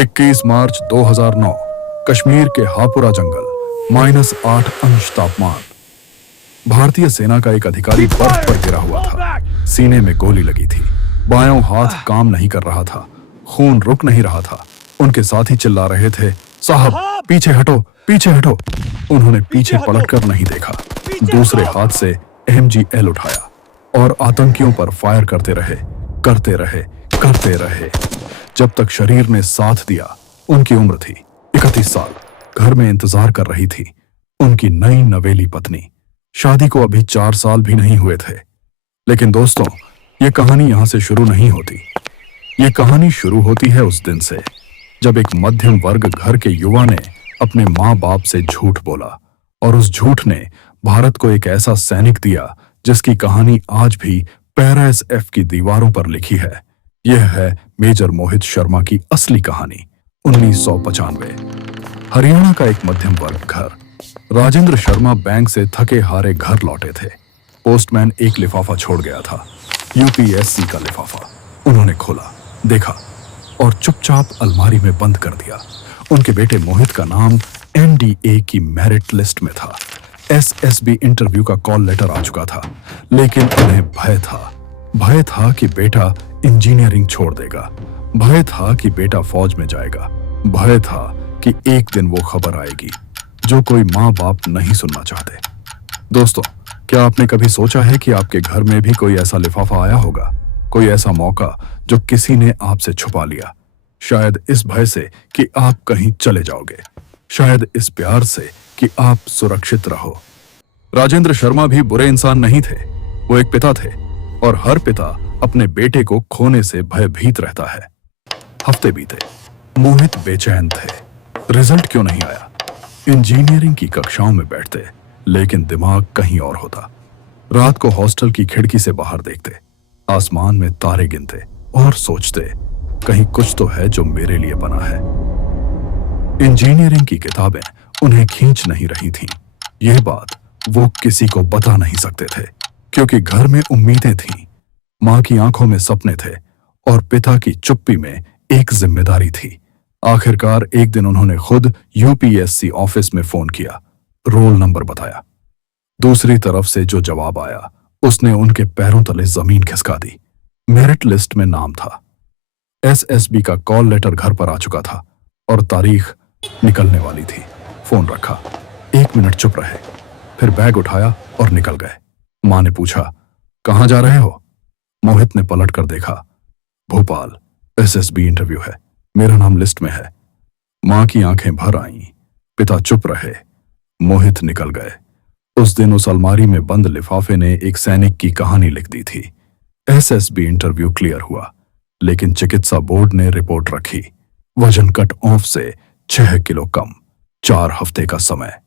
21 मार्च 2009 कश्मीर के हापुरा जंगल, -8 अंश तापमान। भारतीय सेना का एक अधिकारी बर्फ पर गिरा हुआ था। सीने में गोली लगी थी। बायों हाथ काम नहीं कर रहा था। खून रुक नहीं रहा था। उनके साथी चिल्ला रहे थे, साहब पीछे हटो, पीछे हटो। उन्होंने पीछे पलटकर नहीं देखा। दूसरे हाथ से MGL उठाया और आतंकियों पर फायर करते रहे, करते रहे, करते रहे, जब तक शरीर ने साथ दिया। उनकी उम्र थी 31 साल। घर में इंतजार कर रही थी उनकी नई नवेली पत्नी। शादी को अभी 4 साल भी नहीं हुए थे। लेकिन दोस्तों, ये कहानी यहां से शुरू नहीं होती। ये कहानी शुरू होती है उस दिन से जब एक मध्यम वर्ग घर के युवा ने अपने माँ बाप से झूठ बोला, और उस झूठ ने भारत को एक ऐसा सैनिक दिया जिसकी कहानी आज भी पैरा SF की दीवारों पर लिखी है। यह है मेजर मोहित शर्मा की असली कहानी। 1995 हरियाणा का एक मध्यम वर्ग घर। राजेंद्र शर्मा बैंक से थके हारे घर लौटे थे। पोस्टमैन एक लिफाफा छोड़ गया था, UPSC का लिफाफा। उन्होंने खोला, देखा और चुपचाप अलमारी में बंद कर दिया। उनके बेटे मोहित का नाम NDA की मेरिट लिस्ट में था। SSB इंटरव्यू का कॉल लेटर आ चुका था, लेकिन उन्हें भय था कि बेटा इंजीनियरिंग छोड़ देगा। भय था कि बेटा फौज में जाएगा। भय था कि एक दिन वो खबर आएगी जो कोई माँ बाप नहीं सुनना चाहते। दोस्तों, क्या आपने कभी सोचा है कि आपके घर में भी कोई ऐसा लिफाफा आया होगा? कोई ऐसा मौका जो किसी ने आपसे छुपा लिया? शायद इस भय से कि आप कहीं चले जाओगे, शायद इस प्यार से कि आप सुरक्षित रहो। राजेंद्र शर्मा भी बुरे इंसान नहीं थे। वो एक पिता थे और हर पिता अपने बेटे को खोने से भयभीत रहता है। हफ्ते बीते, मोहित बेचैन थे। रिजल्ट क्यों नहीं आया? इंजीनियरिंग की कक्षाओं में बैठते, लेकिन दिमाग कहीं और होता। रात को हॉस्टल की खिड़की से बाहर देखते, आसमान में तारे गिनते और सोचते, कहीं कुछ तो है जो मेरे लिए बना है। इंजीनियरिंग की किताबें उन्हें खींच नहीं रही थीं। यह बात वो किसी को बता नहीं सकते थे, क्योंकि घर में उम्मीदें थीं। मां की आंखों में सपने थे और पिता की चुप्पी में एक जिम्मेदारी थी। आखिरकार एक दिन उन्होंने खुद UPSC ऑफिस में फोन किया, रोल नंबर बताया। दूसरी तरफ से जो जवाब आया, उसने उनके पैरों तले जमीन खिसका दी। मेरिट लिस्ट में नाम था। SSB का कॉल लेटर घर पर आ चुका था और तारीख निकलने वाली थी। फोन रखा, 1 मिनट चुप रहे, फिर बैग उठाया और निकल गए। मां ने पूछा, कहां जा रहे हो? मोहित ने पलट कर देखा, भोपाल, SSB इंटरव्यू है, मेरा नाम लिस्ट में है। मां की आंखें भर आईं। पिता चुप रहे। मोहित निकल गए। उस दिन उस अलमारी में बंद लिफाफे ने एक सैनिक की कहानी लिख दी थी। SSB इंटरव्यू क्लियर हुआ, लेकिन चिकित्सा बोर्ड ने रिपोर्ट रखी, वजन कट ऑफ से 6 किलो कम, 4 हफ्ते का समय।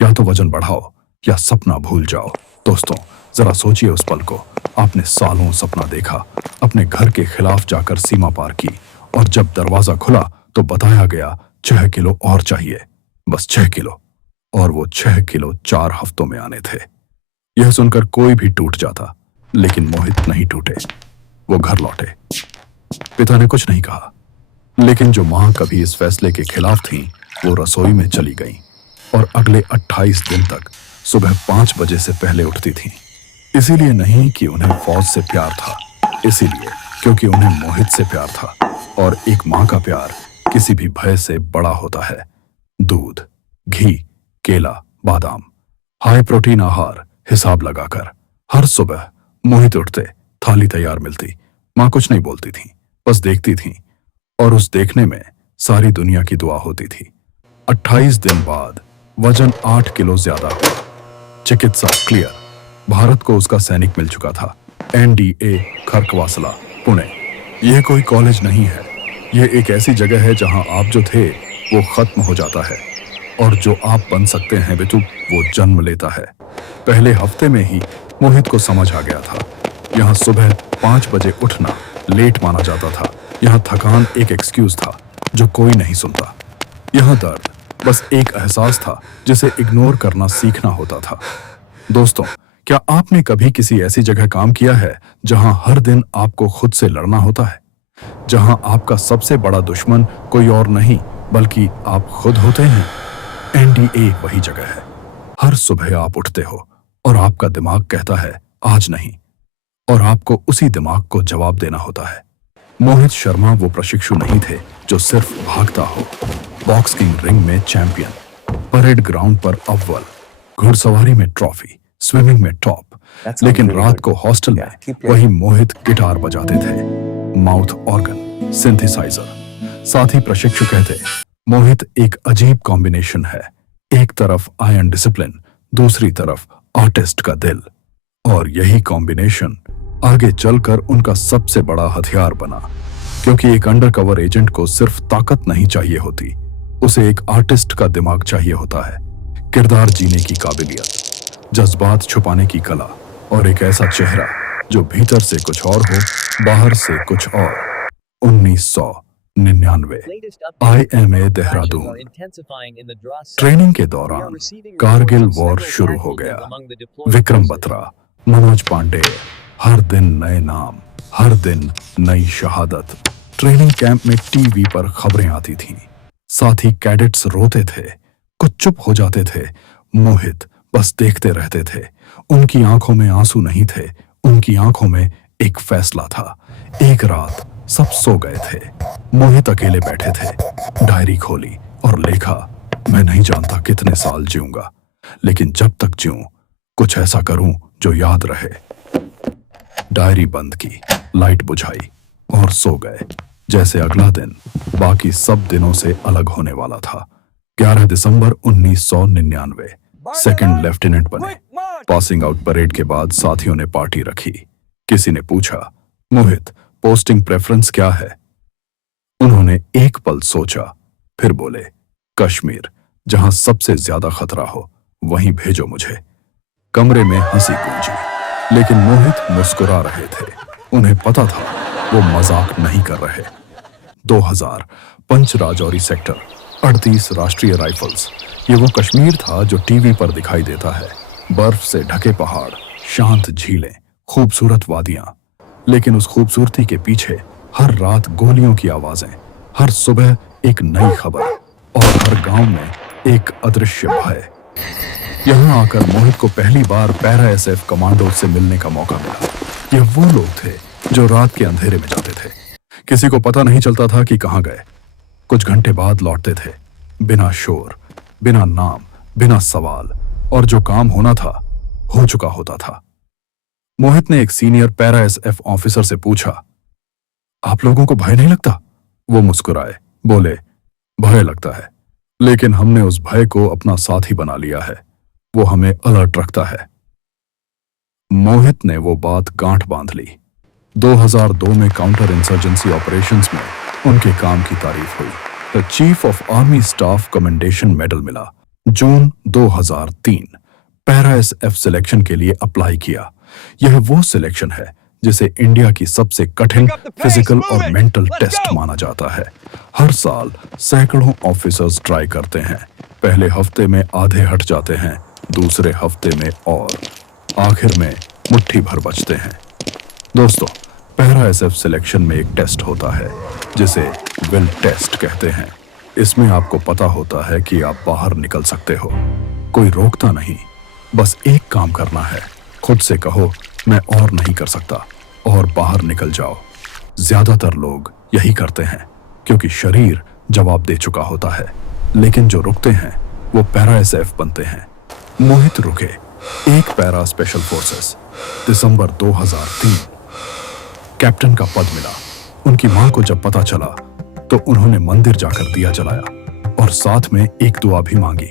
या तो वजन बढ़ाओ या सपना भूल जाओ। दोस्तों, जरा सोचिए उस पल को। आपने सालों सपना देखा, अपने घर के खिलाफ जाकर सीमा पार की, और जब दरवाजा खुला तो बताया गया 6 किलो और चाहिए, बस 6 किलो। और वो 6 किलो 4 हफ्तों में आने थे। यह सुनकर कोई भी टूट जाता, लेकिन मोहित नहीं टूटे। वो घर लौटे। पिता ने कुछ नहीं कहा, लेकिन जो मां कभी इस फैसले के खिलाफ थीं, वो रसोई में चली गईं और अगले 28 दिन तक सुबह 5 बजे से पहले उठती थीं। इसीलिए नहीं कि उन्हें फौज से प्यार था, इसीलिए क्योंकि उन्हें मोहित से प्यार था, और एक मां का प्यार किसी भी भय से बड़ा होता है। दूध, घी, केला, बादाम, हाई प्रोटीन आहार हिसाब लगाकर हर सुबह मोहित उठते, थाली तैयार मिलती। मां कुछ नहीं बोलती थी, बस देखती थी, और उस देखने में सारी दुनिया की दुआ होती थी। 28 दिन बाद वजन 8 किलो ज्यादा हुआ। चिकित्सा क्लियर। भारत को उसका सैनिक मिल चुका था। NDA खरकवासला, पुणे। यह कोई कॉलेज नहीं है, यह एक ऐसी जगह है जहां आप जो थे वो खत्म हो जाता है, और जो आप बन सकते हैं बेटू, वो जन्म लेता है। पहले हफ्ते में ही मोहित को समझ आ गया था। यहाँ सुबह 5 बजे उठना लेट माना जाता था। यहाँ थकान एक एक्सक्यूज था जो कोई नहीं सुनता। यहाँ दर्द बस एक एहसास था जिसे इग्नोर करना सीखना होता था। दोस्तों, क्या आपने कभी किसी ऐसी जगह काम किया है जहां हर दिन आपको खुद से लड़ना होता है? जहां आपका सबसे बड़ा दुश्मन कोई और नहीं बल्कि आप खुद होते हैं। एनडीए वही जगह है। हर सुबह आप उठते हो और आपका दिमाग कहता है आज नहीं, और आपको उसी दिमाग को जवाब देना होता है। मोहित शर्मा वो प्रशिक्षु नहीं थे जो सिर्फ भागता हो। बॉक्सिंग रिंग में चैंपियन, परेड ग्राउंड पर अव्वल, घुड़सवारी में ट्रॉफी, स्विमिंग में टॉप, लेकिन रात को हॉस्टल में वही मोहित गिटार बजाते थे, माउथ ऑर्गन, सिंथेसाइजर। साथ ही प्रशिक्षु कहते मोहित एक अजीब कॉम्बिनेशन है, एक तरफ आयरन डिसिप्लिन, दूसरी तरफ आर्टिस्ट का दिल। और यही कॉम्बिनेशन आगे चलकर उनका सबसे बड़ा हथियार बना, क्योंकि एक अंडरकवर एजेंट को सिर्फ ताकत नहीं चाहिए होती, उसे एक आर्टिस्ट का दिमाग चाहिए होता है, किरदार जीने की काबिलियत, जज्बात छुपाने की कला और एक ऐसा चेहरा जो भीतर से कुछ और हो, बाहर से कुछ और। 1999 IMA देहरादून। ट्रेनिंग के दौरान कारगिल वॉर शुरू हो गया। विक्रम बत्रा, मनोज पांडे, हर दिन नए नाम, हर दिन नई शहादत। ट्रेनिंग कैंप में टीवी पर खबरें आती थीं। साथ ही कैडेट्स रोते थे, कुछ चुप हो जाते थे। मोहित बस देखते रहते थे। उनकी आंखों में आंसू नहीं थे, उनकी आंखों में एक फैसला था। एक रात सब सो गए थे, मोहित अकेले बैठे थे। डायरी खोली और लिखा, मैं नहीं जानता कितने साल जीऊंगा, लेकिन जब तक जीऊं कुछ ऐसा करूं जो याद रहे। डायरी बंद की, लाइट बुझाई और सो गए, जैसे अगला दिन बाकी सब दिनों से अलग होने वाला था। 11 दिसंबर 1999 सेकंड लेफ्टिनेंट बने। पासिंग आउट परेड के बाद साथियों ने पार्टी रखी। किसी ने पूछा, मोहित पोस्टिंग प्रेफरेंस क्या है? उन्होंने एक पल सोचा, फिर बोले, कश्मीर, जहां सबसे ज्यादा खतरा हो वहीं भेजो मुझे। कमरे में हंसी गूंजी, लेकिन मोहित मुस्कुरा रहे थे। उन्हें पता था वो मजाक नहीं कर रहे। 2000 पंच राजौरी सेक्टर, 38 राष्ट्रीय राइफल्स। ये वो कश्मीर था जो टीवी पर दिखाई देता है। बर्फ से ढके पहाड़, शांत झीलें, खूबसूरत वादियां, लेकिन उस खूबसूरती के पीछे हर रात गोलियों की आवाजें, हर सुबह एक नई खबर और हर गांव में एक अदृश्य भय। यहां आकर मोहित को पहली बार पैरा एसएफ कमांडो से मिलने का मौका मिला। ये वो लोग थे जो रात के अंधेरे में जाते थे, किसी को पता नहीं चलता था कि कहां गए। कुछ घंटे बाद लौटते थे, बिना शोर, बिना नाम, बिना सवाल, और जो काम होना था हो चुका होता था। मोहित ने एक सीनियर पैरा एसएफ ऑफिसर से पूछा, आप लोगों को भय नहीं लगता? वो मुस्कुराए, बोले, भय लगता है, लेकिन हमने उस भय को अपना साथी बना लिया है। वो हमें अलर्ट रखता है। मोहित ने वो बात गांठ बांध ली। 2002 में काउंटर इंसर्जेंसी ऑपरेशंस में उनके काम की तारीफ हुई। The chief of army staff commendation medal मिला। जून 2003 पैरा एसएफ सिलेक्शन के लिए अप्लाई किया। यह वो सिलेक्शन है जिसे इंडिया की सबसे कठिन फिजिकल और मेंटल टेस्ट माना जाता है। हर साल सैकड़ों ऑफिसर्स ट्राई करते हैं। पहले हफ्ते में आधे हट जाते हैं, दूसरे हफ्ते में और आखिर में मुट्ठी भर बचते हैं। दोस्तों, पैरा एसएफ सिलेक्शन में एक टेस्ट होता है जिसे विल टेस्ट कहते हैं। इसमें आपको पता होता है कि आप बाहर निकल सकते हो, कोई रोकता नहीं। बस एक काम करना है, खुद से कहो मैं और नहीं कर सकता, और बाहर निकल जाओ। ज्यादातर लोग यही करते हैं क्योंकि शरीर जवाब दे चुका होता है, लेकिन जो रुकते हैं वो पैरा एसएफ बनते हैं। मोहित रुके। एक पैरा स्पेशल फोर्सेस, दिसंबर 2003। कैप्टन का पद मिला। उनकी मां को जब पता चला तो उन्होंने मंदिर जाकर दिया जलाया और साथ में एक दुआ भी मांगी।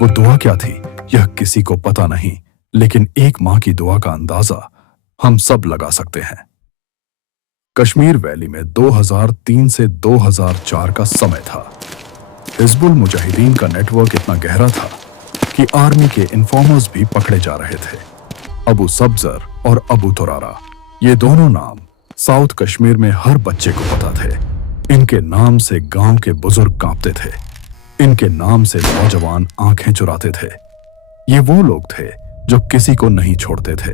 वो दुआ क्या थी यह किसी को पता नहीं, लेकिन एक मां की दुआ का अंदाजा हम सब लगा सकते हैं। कश्मीर वैली में 2003 से 2004 का समय था। हिजबुल मुजाहिदीन का नेटवर्क इतना गहरा था कि आर्मी के इन्फॉर्मर्स भी पकड़े जा रहे थे। अबू सब्जर और अबू तुरारा, ये दोनों नाम साउथ कश्मीर में हर बच्चे को पता थे। इनके नाम से गांव के बुजुर्ग कांपते थे। इनके नाम से नौजवान आंखें चुराते थे। ये वो लोग थे जो किसी को नहीं छोड़ते थे।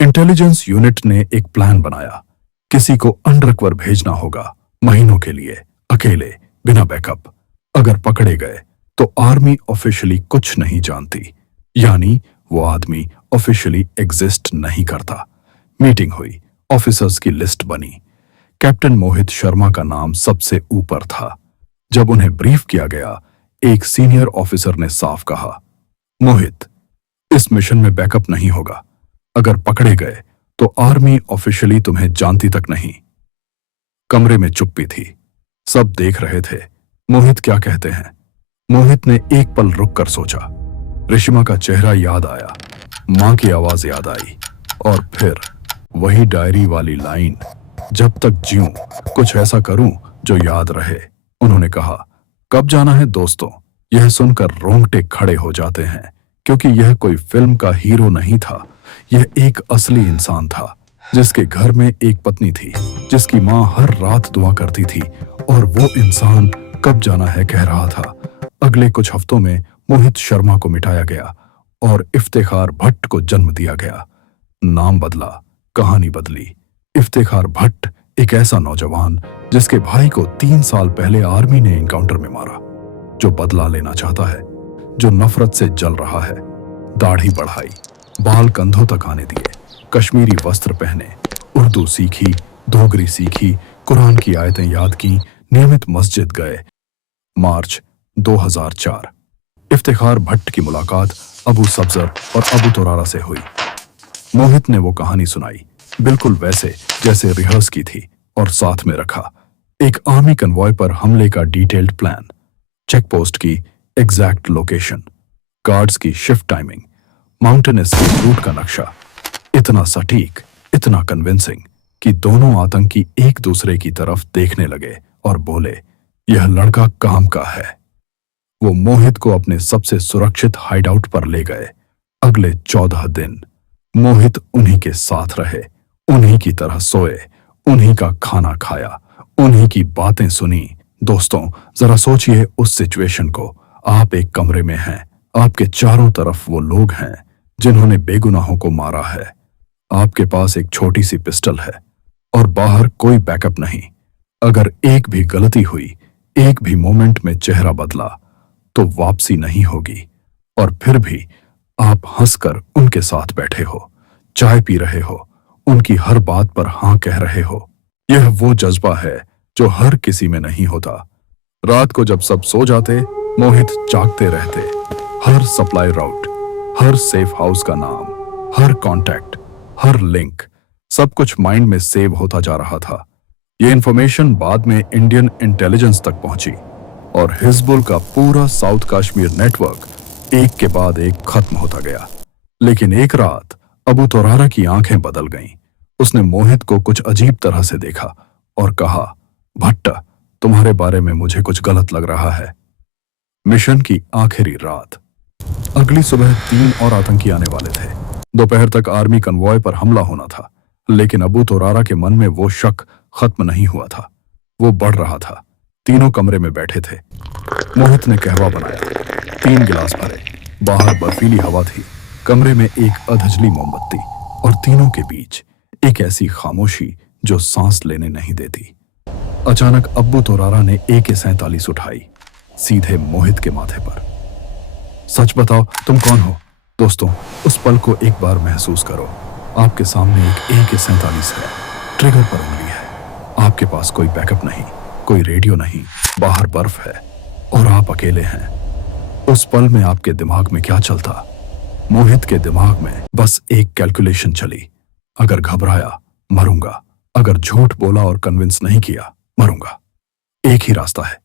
इंटेलिजेंस यूनिट ने एक प्लान बनाया किसी को अंडरकवर भेजना होगा, महीनों के लिए, अकेले, बिना बैकअप। अगर पकड़े गए तो आर्मी ऑफिशियली कुछ नहीं जानती, यानी वो आदमी ऑफिशियली एग्जिस्ट नहीं करता। मीटिंग हुई, ऑफिसर्स की लिस्ट बनी। कैप्टन मोहित शर्मा का नाम सबसे ऊपर था। जब उन्हें ब्रीफ किया गया, एक सीनियर ऑफिसर ने साफ कहा, मोहित, इस मिशन में बैकअप नहीं होगा। अगर पकड़े गए तो आर्मी ऑफिशियली तुम्हें जानती तक नहीं। कमरे में चुप्पी थी। सब देख रहे थे मोहित क्या कहते हैं। मोहित ने एक पल रुककर सोचा। ऋषिमा का चेहरा याद आया, मां की आवाज याद आई, और फिर वही डायरी वाली लाइन, जब तक जीऊं कुछ ऐसा करूं जो याद रहे। उन्होंने कहा, कब जाना है दोस्तों? यह सुनकर रोंगटे खड़े हो जाते हैं, क्योंकि यह कोई फिल्म का हीरो नहीं था। यह एक असली इंसान था, जिसके घर में एक पत्नी थी, जिसकी मां हर रात दुआ करती थी, और वो इंसान कब जाना है कह रहा था। अगले कुछ हफ्तों में मोहित शर्मा को मिटाया गया और इफ्तेखार भट्ट को जन्म दिया गया। नाम बदला, कहानी बदली। इफ्तेखार भट्ट एक ऐसा नौजवान जिसके भाई को 3 साल पहले आर्मी ने एनकाउंटर में मारा, जो बदला लेना चाहता है, जो नफरत से जल रहा है। दाढ़ी बढ़ाई, बाल कंधों तक आने दिए, कश्मीरी वस्त्र पहने, उर्दू सीखी, डोगरी सीखी, कुरान की आयतें याद की, नियमित मस्जिद गए। मार्च 2004 इफ्तेखार भट्ट की मुलाकात अबू सब्जर और अबू तुरारा से हुई। मोहित ने वो कहानी सुनाई, बिल्कुल वैसे जैसे रिहर्स की थी, और साथ में रखा एक आर्मी कन्वॉय पर हमले का डिटेल्ड प्लान, चेक पोस्ट की एग्जैक्ट लोकेशन, गार्ड्स की shift timing, mountain escape route का नक्शा। इतना सटीक, इतना कन्विंसिंग कि दोनों आतंकी एक दूसरे की तरफ देखने लगे और बोले, यह लड़का काम का है। वो मोहित को अपने सबसे सुरक्षित हाइडआउट पर ले गए। अगले 14 दिन मोहित उन्हीं के साथ रहे, उन्हीं की तरह सोए, उन्हीं का खाना खाया, उन्हीं की बातें सुनी। दोस्तों, जरा सोचिए उस सिचुएशन को। आप एक कमरे में हैं, आपके चारों तरफ वो लोग हैं जिन्होंने बेगुनाहों को मारा है। आपके पास एक छोटी सी पिस्टल है और बाहर कोई बैकअप नहीं। अगर एक भी गलती हुई, एक भी मोमेंट में चेहरा बदला, तो वापसी नहीं होगी। और फिर भी आप हंसकर उनके साथ बैठे हो, चाय पी रहे हो, उनकी हर बात पर हां कह रहे हो। यह वो जज्बा है जो हर किसी में नहीं होता। रात को जब सब सो जाते, मोहित जागते रहते। हर सप्लाई राउट, हर सेफ हाउस का नाम, हर कांटेक्ट, हर लिंक, सब कुछ माइंड में सेव होता जा रहा था। ये इंफॉर्मेशन बाद में इंडियन इंटेलिजेंस तक पहुंची और हिजबुल का पूरा साउथ कश्मीर नेटवर्क एक के बाद एक खत्म होता गया। लेकिन एक रात अबू तुरारा की आंखें बदल गईं। उसने मोहित को कुछ अजीब तरह से देखा और कहा, भट्ट, तुम्हारे बारे में मुझे कुछ गलत लग रहा है। मिशन की आखिरी रात। अगली सुबह 3 और आतंकी आने वाले थे। दोपहर तक आर्मी कन्वॉय पर हमला होना था, लेकिन अबू तुरारा के मन में वो शक खत्म नहीं हुआ था। वो बढ़ रहा था। तीनों कमरे में बैठे थे। मोहित ने कहवा बनाया, 3 गिलास भरे। बाहर बर्फीली हवा थी, कमरे में एक अधजली मोमबत्ती, और तीनों के बीच एक ऐसी खामोशी जो सांस लेने नहीं देती। अचानक अब्बू तुरारा ने AK-47 उठाई, सीधे मोहित के माथे पर। सच बताओ, तुम कौन हो? दोस्तों, उस पल को एक बार महसूस करो। आपके सामने एक AK-47 है, ट्रिगर पर उंगली है। आपके पास कोई बैकअप नहीं, कोई रेडियो नहीं, बाहर बर्फ है और आप अकेले हैं। उस पल में आपके दिमाग में क्या चलता? मोहित के दिमाग में बस एक कैलकुलेशन चली, अगर घबराया मरूंगा, अगर झूठ बोला और कन्विंस नहीं किया मरूंगा। एक ही रास्ता है,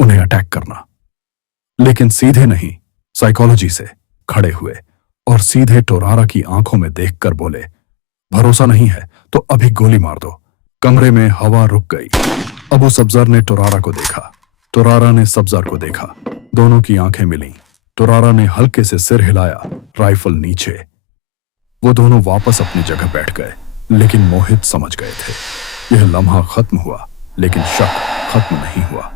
उन्हें अटैक करना। लेकिन सीधे नहीं, साइकोलॉजी से खड़े हुए और सीधे तुरारा की आंखों में देखकर बोले, भरोसा नहीं है तो अभी गोली मार दो। कमरे में हवा रुक गई। अबू सब्जर ने तुरारा को देखा, तुरारा ने सब्जर को देखा। दोनों की आंखें मिलीं। तुरारा ने हल्के से सिर हिलाया, राइफल नीचे। वो दोनों वापस अपनी जगह बैठ गए, लेकिन मोहित समझ गए थे यह लम्हा खत्म हुआ, लेकिन शक खत्म नहीं हुआ।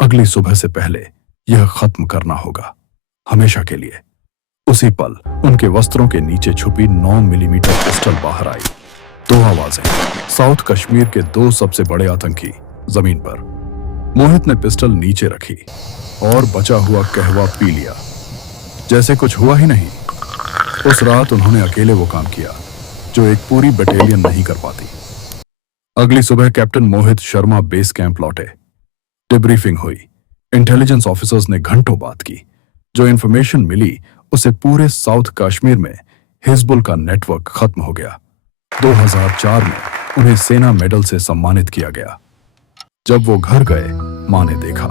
अगली सुबह से पहले यह खत्म करना होगा, हमेशा के लिए। उसी पल उनके वस्त्रों के नीचे छुपी 9 मिलीमीटर पिस्टल बाहर आई। दो आवाजें, साउथ कश्मीर के दो सबसे बड़े आतंकी जमीन पर। मोहित ने पिस्टल नीचे रखी और बचा हुआ कहवा पी लिया, जैसे कुछ हुआ ही नहीं। उस रात उन्होंने अकेले वो काम किया जो एक पूरी बटालियन नहीं कर पाती। अगली सुबह captain Mohit Sharma base camp लौटे। डिब्रीफिंग हुई। इंटेलिजेंस ऑफिसर्स ने घंटों बात की। जो इंफॉर्मेशन मिली उसे पूरे साउथ कश्मीर में हिजबुल का नेटवर्क खत्म हो गया। 2004 में उन्हें सेना मेडल से सम्मानित किया गया। जब वो घर गए, मां ने देखा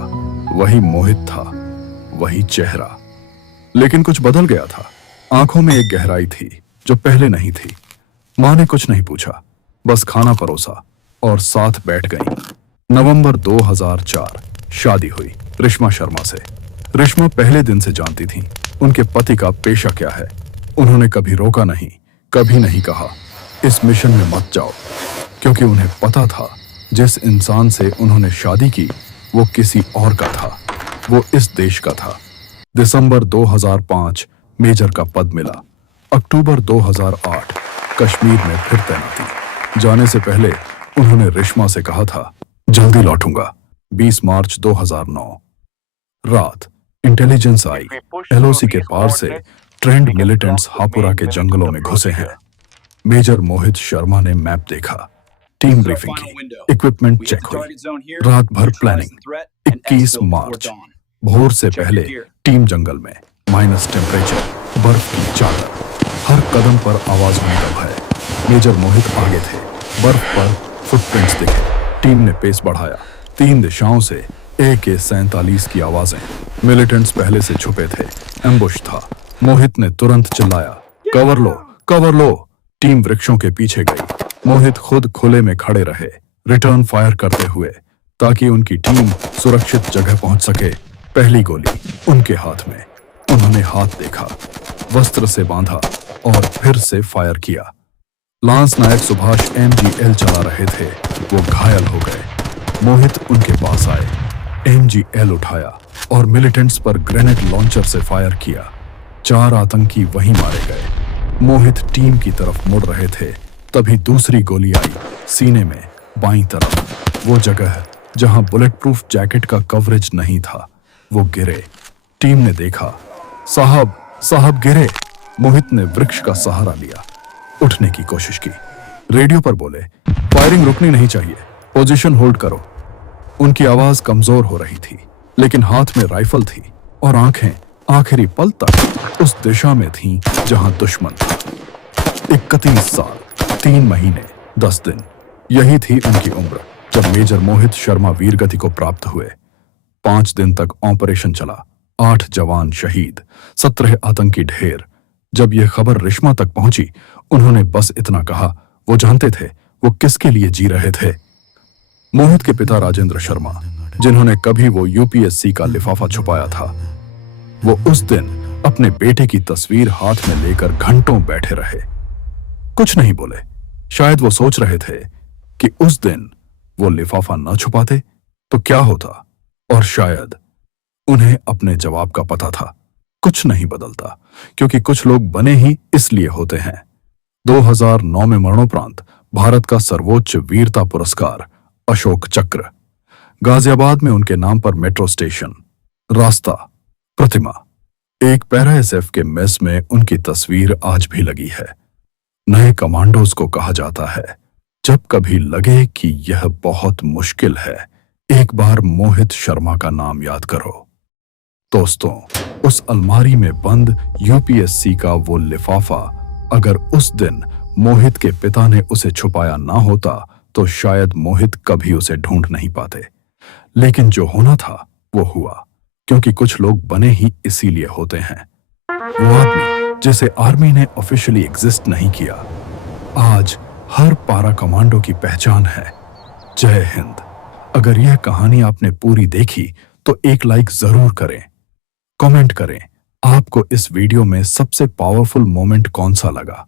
वही मोहित था, वही चेहरा, लेकिन कुछ बदल गया था। आंखों में एक गहराई थी जो पहले नहीं थी। मां ने कुछ नहीं पूछा, बस खाना परोसा और साथ बैठ गई। नवंबर 2004 शादी हुई रिश्मा शर्मा से। रिश्मा पहले दिन से जानती थी उनके पति का पेशा क्या है। उन्होंने कभी रोका नहीं, कभी नहीं कहा इस मिशन में मत जाओ, क्योंकि उन्हें पता था जिस इंसान से उन्होंने शादी की वो किसी और का था, वो इस देश का था। दिसंबर 2005 मेजर का पद मिला। अक्टूबर 2008 कश्मीर में फिर तैनाती। जाने से पहले उन्होंने रिश्मा से कहा था जल्दी लौटूंगा। 20 मार्च 2009 रात इंटेलिजेंस आई एलओसी के पार से ट्रेंड मिलिटेंट्स हापुरा के जंगलों में घुसे हैं। मेजर मोहित शर्मा ने मैप देखा, टीम ब्रीफिंग की, इक्विपमेंट चेक हुई, रात भर प्लानिंग। 21 मार्च भोर से पहले टीम जंगल में, माइनस टेम्परेचर, बर्फ की चादर, हर कदम पर आवाज होने का भय। मेजर मोहित आगे थे, बर्फ पर फुटप्रिंट्स दिखे। टीम ने पेस बढ़ाया। 3 दिशाओं से AK-47 की आवाजें। मिलिटेंट्स पहले से छुपे थे, एम्बुश था। मोहित ने तुरंत चिल्लाया कवर लो, कवर लो। टीम वृक्षों के पीछे गई। मोहित खुद खुले में खड़े रहे, रिटर्न फायर करते हुए, ताकि उनकी टीम सुरक्षित जगह पहुंच सके। पहली गोली उनके हाथ में। उन्होंने हाथ देखा, वस्त्र से बांधा और फिर से फायर किया। लांस नायक सुभाष MGL चला रहे थे, वो घायल हो गए। मोहित उनके पास आए, MGL उठाया और मिलिटेंट्स पर ग्रेनेड लॉन्चर से फायर किया। 4 आतंकी वहीं मारे गए। मोहित टीम की तरफ मुड़ रहे थे, तभी दूसरी गोली आई, सीने में, बाईं तरफ, वो जगह जहां बुलेट प्रूफ जैकेट का कवरेज नहीं था। वो गिरे। टीम ने देखा, साहब गिरे। मोहित ने वृक्ष का सहारा लिया, उठने की कोशिश की। रेडियो पर बोले फायरिंग रुकनी नहीं चाहिए, पोजीशन होल्ड करो। उनकी आवाज कमजोर हो रही थी, लेकिन हाथ में राइफल थी और आंखें आखिरी पल तक उस दिशा में थीं जहां दुश्मन था। 31 साल, 3 महीने, 10 दिन, यही थी उनकी उम्र जब मेजर मोहित शर्मा वीरगति को प्राप्त हुए। 5 दिन तक ऑपरेशन चला। 8 जवान शहीद, 17 आतंकी ढेर। जब यह खबर रिश्मा तक पहुंची, उन्होंने बस इतना कहा, वो जानते थे वो किसके लिए जी रहे थे। मोहित के पिता राजेंद्र शर्मा, जिन्होंने कभी वो UPSC का लिफाफा छुपाया था, वो उस दिन अपने बेटे की तस्वीर हाथ में लेकर घंटों बैठे रहे, कुछ नहीं बोले। शायद वो सोच रहे थे कि उस दिन वो लिफाफा न छुपाते तो क्या होता, और शायद उन्हें अपने जवाब का पता था। कुछ नहीं बदलता, क्योंकि कुछ लोग बने ही इसलिए होते हैं। 2009 में मरणोपरांत भारत का सर्वोच्च वीरता पुरस्कार अशोक चक्र, गाजियाबाद में उनके नाम पर मेट्रो स्टेशन, रास्ता, प्रतिमा, एक पैरा SF के मेस में उनकी तस्वीर आज भी लगी है। नए कमांडोज को कहा जाता है, जब कभी लगे कि यह बहुत मुश्किल है, एक बार मोहित शर्मा का नाम याद करो। दोस्तों, उस अलमारी में बंद UPSC का वो लिफाफा, अगर उस दिन मोहित के पिता ने उसे छुपाया ना होता तो शायद मोहित कभी उसे ढूंढ नहीं पाते। लेकिन जो होना था वो हुआ, क्योंकि कुछ लोग बने ही इसीलिए होते हैं। वो आदमी जिसे आर्मी ने ऑफिशियली एग्जिस्ट नहीं किया, आज हर पारा कमांडो की पहचान है। जय हिंद। अगर यह कहानी आपने पूरी देखी तो एक लाइक जरूर करें, कमेंट करें आपको इस वीडियो में सबसे पावरफुल मोमेंट कौन सा लगा।